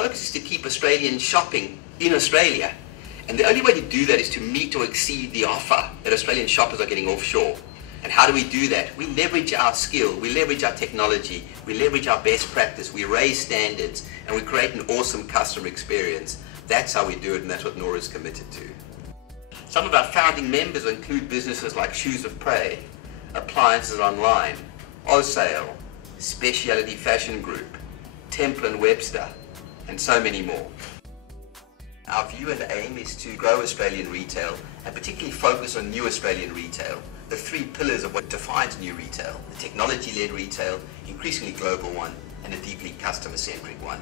focus is to keep Australians shopping in Australia. And the only way to do that is to meet or exceed the offer that Australian shoppers are getting offshore. And how do we do that? We leverage our skill, we leverage our technology, we leverage our best practice, we raise standards, and we create an awesome customer experience. That's how we do it, and that's what Nora is committed to. Some of our founding members include businesses like Shoes of Prey, Appliances Online, Ozsale, Specialty Fashion Group, Temple & Webster, and so many more. Our view and aim is to grow Australian retail and particularly focus on new Australian retail, the three pillars of what defines new retail: the technology-led retail, increasingly global one, and a deeply customer-centric one.